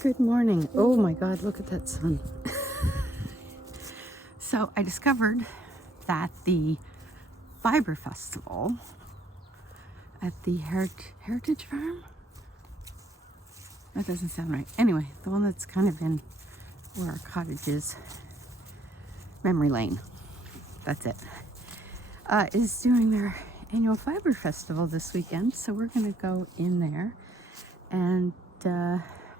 Good morning. Oh my God, look at that sun. So I discovered that the Fiber Festival at the Heritage Farm? That doesn't sound right. Anyway, the one that's kind of in where our cottage is, Memory Lane, that's it, is doing their annual Fiber Festival this weekend. So we're going to go in there and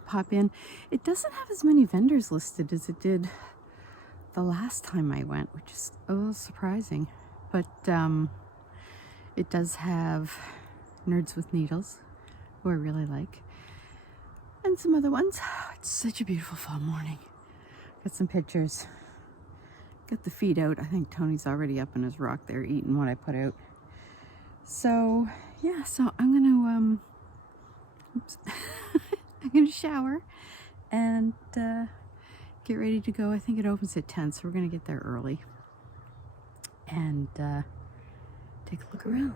pop in. It doesn't have as many vendors listed as it did the last time I went, which is a little surprising. But it does have Nerds with Needles, who I really like, and some other ones. It's such a beautiful fall morning. Got some pictures. Got the feed out. I think Tony's already up in his rock there eating what I put out. So yeah, so I'm gonna I'm gonna shower and get ready to go. I think it opens at 10, so we're gonna get there early and take a look around.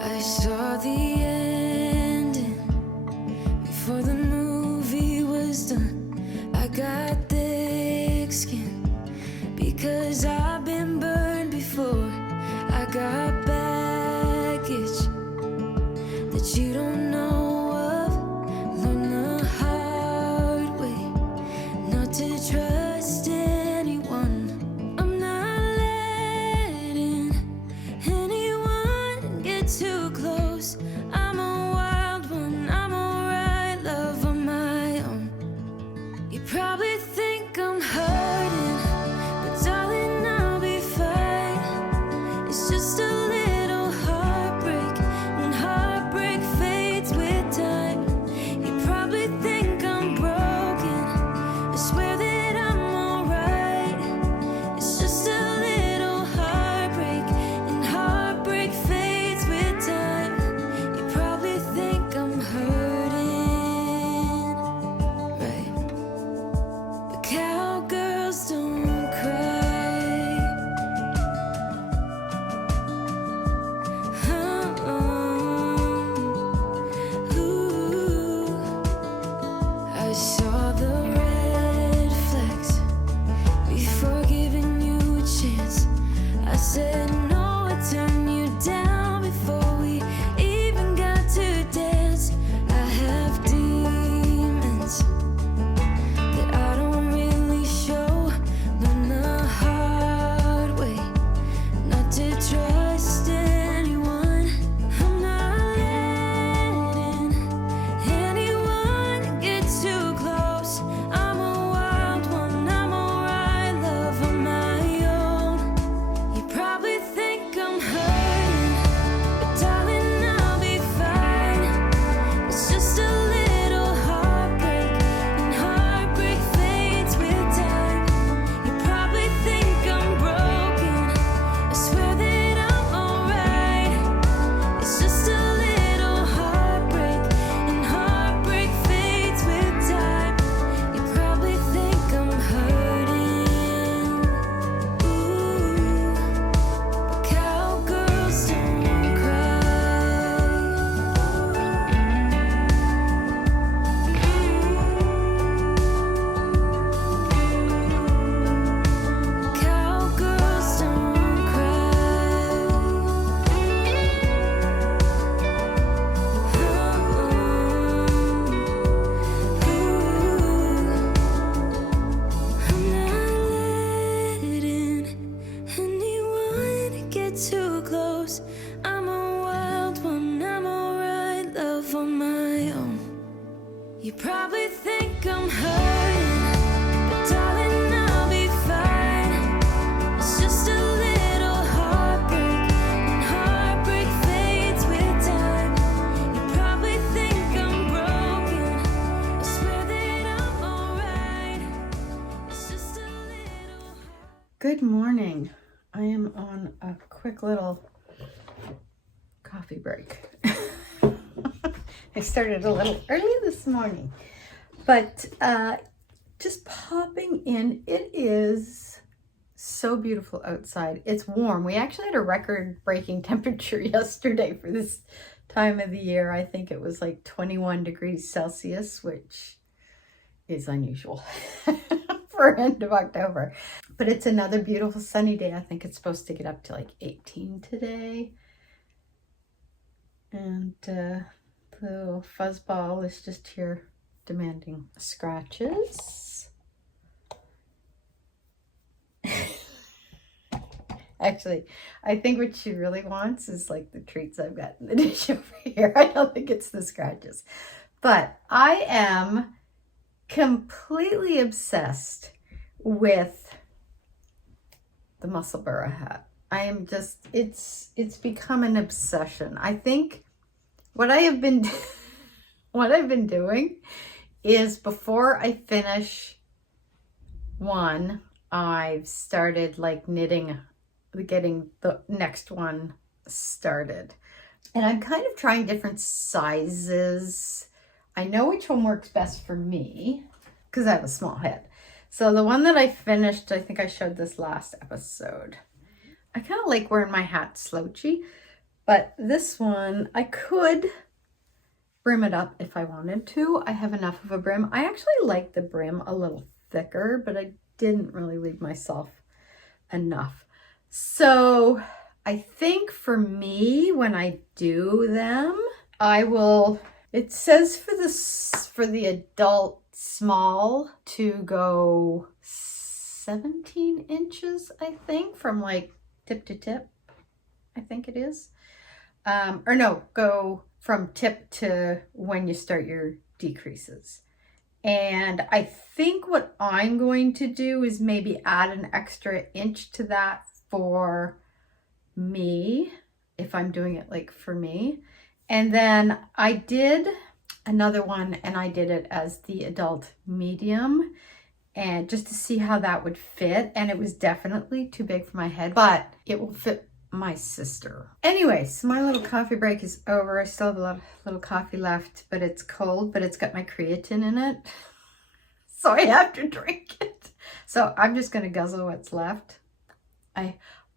I saw the ending before the movie was done. I got thick skin because I've been burned before. I got baggage that you don't know of. Learn the hard way not to trust anyone. I'm not letting anyone get too close. I'm a wild one, I'm alright, love on my own. You probably think I'm hurting, but darling, I'll be fine. It's just a little heartbreak, and heartbreak fades with time. You probably think I'm broken, I swear that I'm alright. It's just a little heartbreak, and heartbreak fades with time. You probably think I'm hurting, right? But cowgirls don't cry. Ooh. I saw the red flags before giving you a chance. I said no, I turned you down before we even got to dance. I have demons that I don't really show. Learn the hard way not to trust anyone. I'm not letting anyone get too close. I'm a wild one, I'm alright, love on my own. You probably think I'm hurting, but darling, I'll be fine. It's just a little heartbreak, and heartbreak fades with time. You probably think I'm broken, I swear that I'm alright. It's just a little heartbreak, and heartbreak fades with time. You probably think I'm hurting. Ooh, but cowgirls don't cry. Cowgirls don't I'm not letting anyone get too close. I'm a wild one, I'm alright, love on my own. You probably think I'm hurting, but darling, I'll be fine. It's just a little heartbreak, and heartbreak fades with time. You probably think I'm broken, I swear that I'm alright. It's just a little. Good morning. I am on a quick little coffee break. I started a little early this morning, but just popping in. It is so beautiful outside. It's warm. We actually had a record-breaking temperature yesterday for this time of the year. I think it was like 21 degrees Celsius, which is unusual for end of October. But it's another beautiful sunny day. I think it's supposed to get up to like 18 today. And the little fuzzball is just here demanding scratches. Actually, I think what she really wants is like the treats I've got in the dish over here. I don't think it's the scratches. But I am completely obsessed with the muscle burra hat. I am just, it's become an obsession. I think what I've been doing is before I finish one, I've started like knitting, getting the next one started. And I'm kind of trying different sizes. I know which one works best for me because I have a small head. So the one that I finished, I think I showed this last episode. I kind of like wearing my hat slouchy, but this one I could brim it up if I wanted to. I have enough of a brim. I actually like the brim a little thicker, but I didn't really leave myself enough. So I think for me, when I do them, I will, it says for the adult small to go 17 inches, I think, from like tip to tip, I think it is. Or no, go from tip to when you start your decreases. And I think what I'm going to do is maybe add an extra inch to that for me, if I'm doing it like for me. And then I did another one and I did it as the adult medium, and just to see how that would fit. And it was definitely too big for my head, but it will fit my sister. Anyway, so my little coffee break is over. I still have a lot of little coffee left, but it's cold, but it's got my creatine in it. So I have to drink it. So I'm just going to guzzle what's left.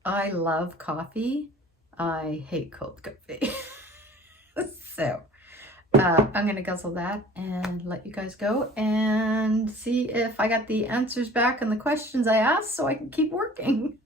I love coffee. I hate cold coffee. So I'm going to guzzle that and let you guys go and see if I got the answers back on the questions I asked so I can keep working.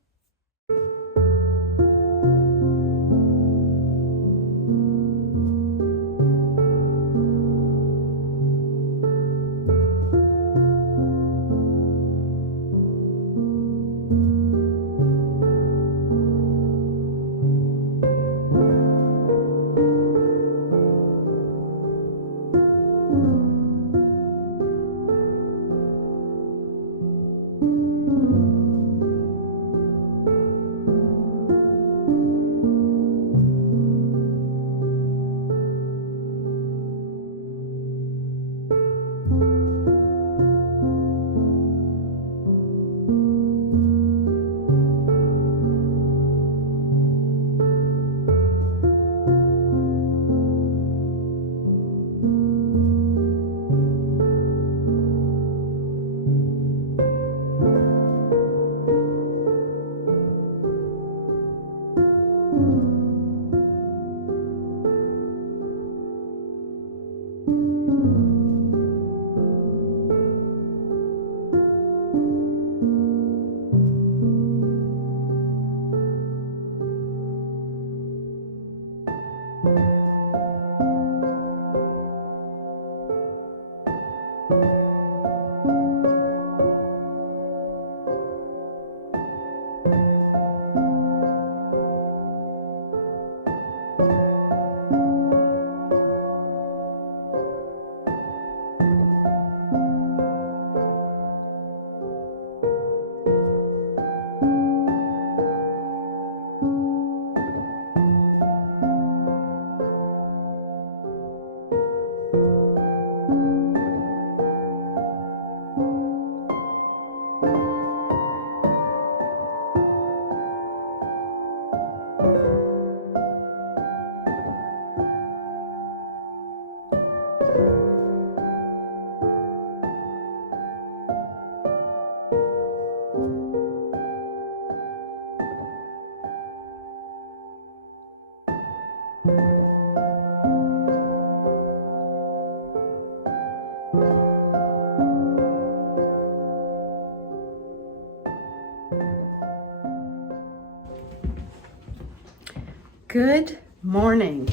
Good morning.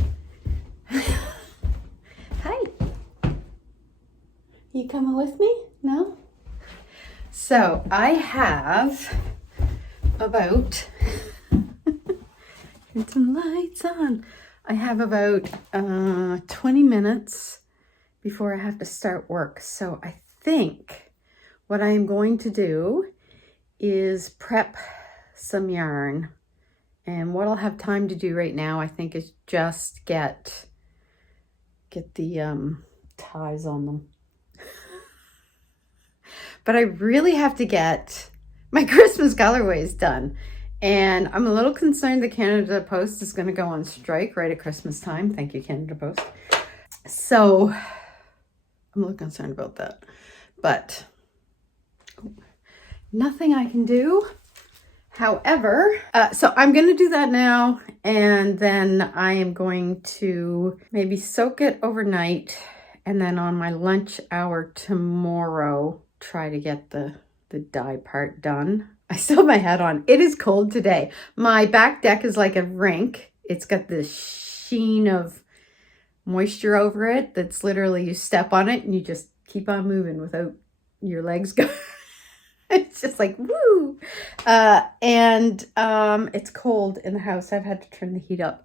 Hi. You coming with me? No? So I have about, turn some lights on. I have about 20 minutes before I have to start work. So I think what I am going to do is prep some yarn. And what I'll have time to do right now, I think, is just get the ties on them. But I really have to get my Christmas colorways done. And I'm a little concerned the Canada Post is going to go on strike right at Christmas time. Thank you, Canada Post. So I'm a little concerned about that. But nothing I can do. However, so I'm going to do that now, and then I am going to maybe soak it overnight, and then on my lunch hour tomorrow, try to get the dye part done. I still have my hat on. It is cold today. My back deck is like a rink. It's got this sheen of moisture over it that's literally, you step on it and you just keep on moving without your legs going. It's just like, woo! And it's cold in the house. I've had to turn the heat up.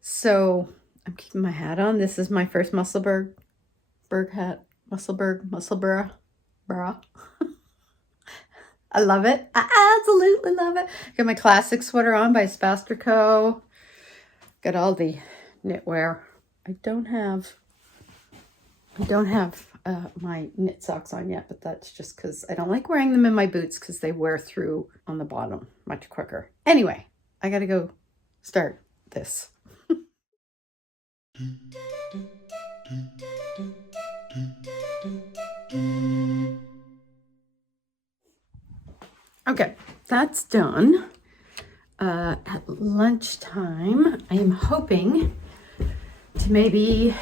So I'm keeping my hat on. This is my first Musselburgh hat. Musselburgh bra. I love it. I absolutely love it. Got my classic sweater on by Spasterco. Got all the knitwear. I don't have my knit socks on yet, but that's just because I don't like wearing them in my boots because they wear through on the bottom much quicker. Anyway, I gotta go start this. Okay, that's done. At lunchtime, I am hoping to maybe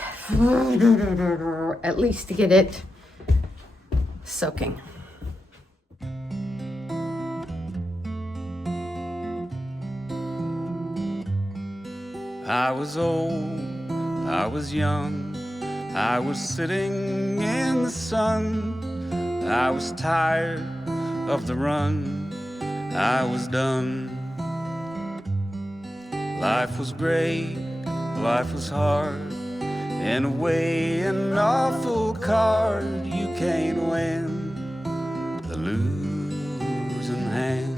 at least to get it soaking. I was old, I was young, I was sitting in the sun, I was tired of the run, I was done. Life was great, life was hard, in a way an awful card. You can't win the losing hand.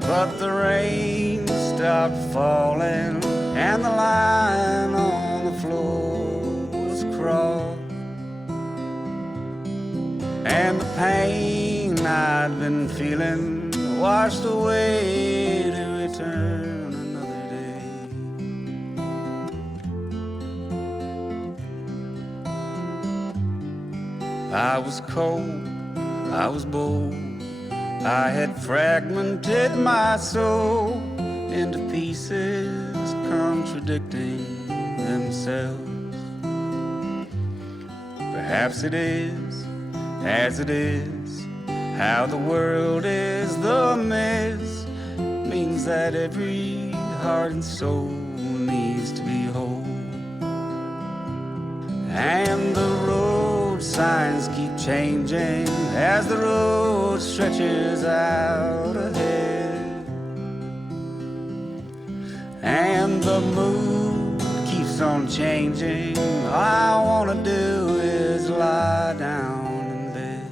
But the rain stopped falling and the line on the floor was crossed, and the pain I'd been feeling washed away to return another day. I was cold, I was bold, I had fragmented my soul into pieces contradicting themselves. Perhaps it is as it is, how the world is the mess, means that every heart and soul needs to be whole. And the road signs keep changing as the road stretches out ahead, and the mood keeps on changing. All I wanna do is lie down in bed.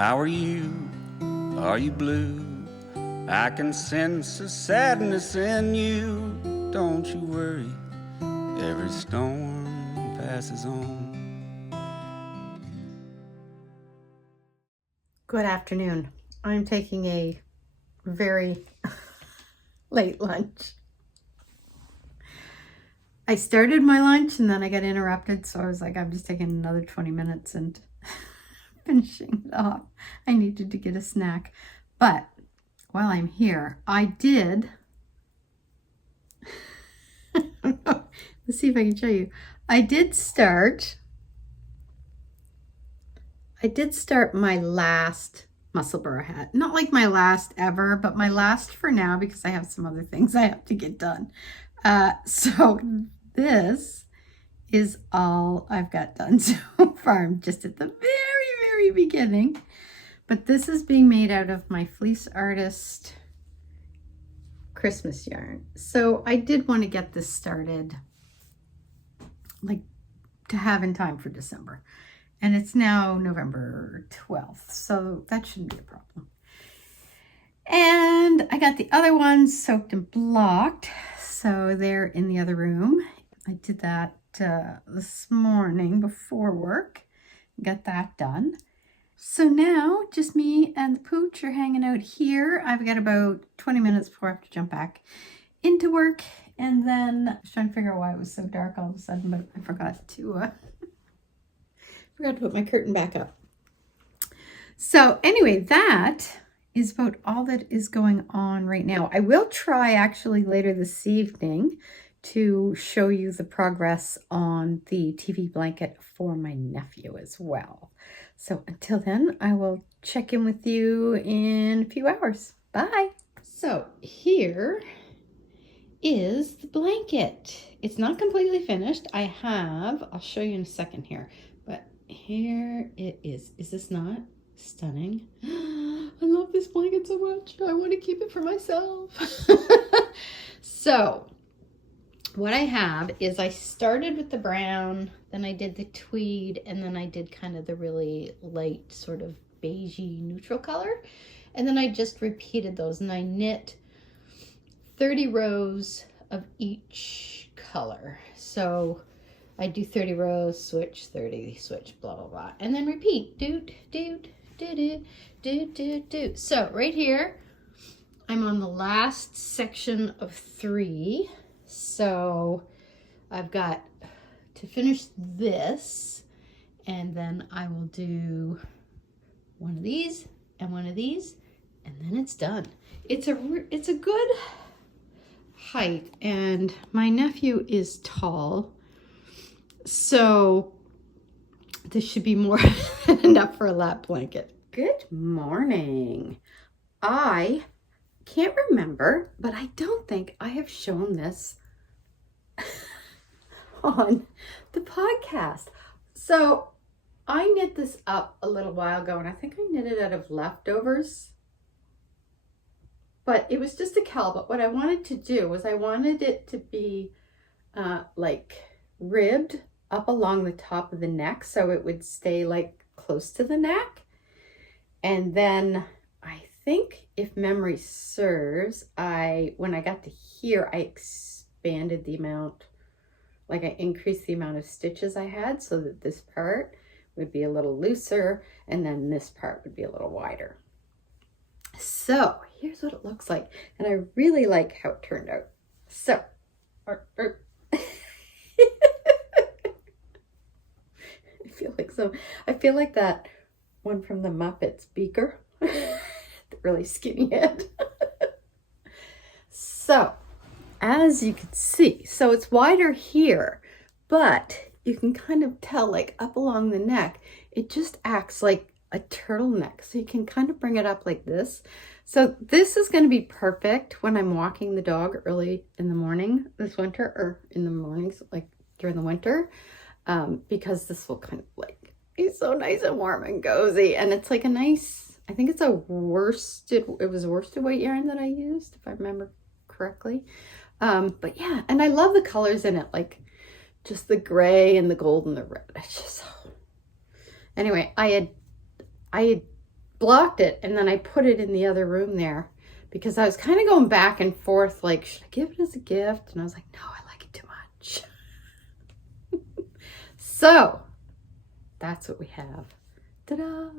How are you? Are you blue? I can sense a sadness in you. Don't you worry, every storm passes on. Good afternoon. I'm taking a very late lunch. I started my lunch and then I got interrupted, so I was like, I'm just taking another 20 minutes and finishing it off. I needed to get a snack. But while I'm here, I did let's see if I can show you. I did start my last muscle burr hat. Not like my last ever, but my last for now because I have some other things I have to get done. So this is all I've got done so far. I'm just at the very, very beginning. But this is being made out of my Fleece Artist Christmas yarn. So I did want to get this started, like to have in time for December. And it's now November 12th, so that shouldn't be a problem. And I got the other ones soaked and blocked, so they're in the other room. I did that this morning before work, got that done. So now just me and the pooch are hanging out here. I've got about 20 minutes before I have to jump back into work. And then I was trying to figure out why it was so dark all of a sudden, but I forgot to put my curtain back up. So anyway, that is about all that is going on right now. I will try actually later this evening to show you the progress on the TV blanket for my nephew as well. So until then, I will check in with you in a few hours. Bye. So here is the blanket. It's not completely finished. I'll show you in a second here, but here it is. Is this not stunning? I love this blanket so much. I want to keep it for myself. So what I have is I started with the brown, then I did the tweed, and then I did kind of the really light sort of beigey neutral color. And then I just repeated those and I knit 30 rows of each color. So I do 30 rows, switch, 30, switch, blah, blah, blah. And then repeat, do, do, do, do, do, do, do. So right here, I'm on the last section of 3. So I've got to finish this, and then I will do one of these and one of these, and then it's done. It's a good height, and my nephew is tall, so this should be more than enough for a lap blanket. Good morning. I can't remember, but I don't think I have shown this on the podcast. So I knit this up a little while ago, and I think I knit it out of leftovers, but it was just a cowl. But what I wanted to do was I wanted it to be like ribbed up along the top of the neck, so it would stay like close to the neck. And then I think, if memory serves, when I got to here, I expanded the amount, like I increased the amount of stitches I had so that this part would be a little looser and then this part would be a little wider. So here's what it looks like, and I really like how it turned out. So I feel like that one from the Muppets, Beaker. The really skinny head. So as you can see, so it's wider here, but you can kind of tell, like up along the neck, it just acts like a turtleneck. So you can kind of bring it up like this. So this is going to be perfect when I'm walking the dog early in the morning this winter, or in the mornings, like during the winter, because this will kind of like be so nice and warm and cozy. And it's like a nice, I think it's it was worsted weight yarn that I used, if I remember correctly. But yeah, and I love the colors in it, like just the gray and the gold and the red. It's just so... Anyway, I had blocked it, and then I put it in the other room there because I was kind of going back and forth, like, should I give it as a gift? And I was like, no, I like it too much. So that's what we have. Ta-da!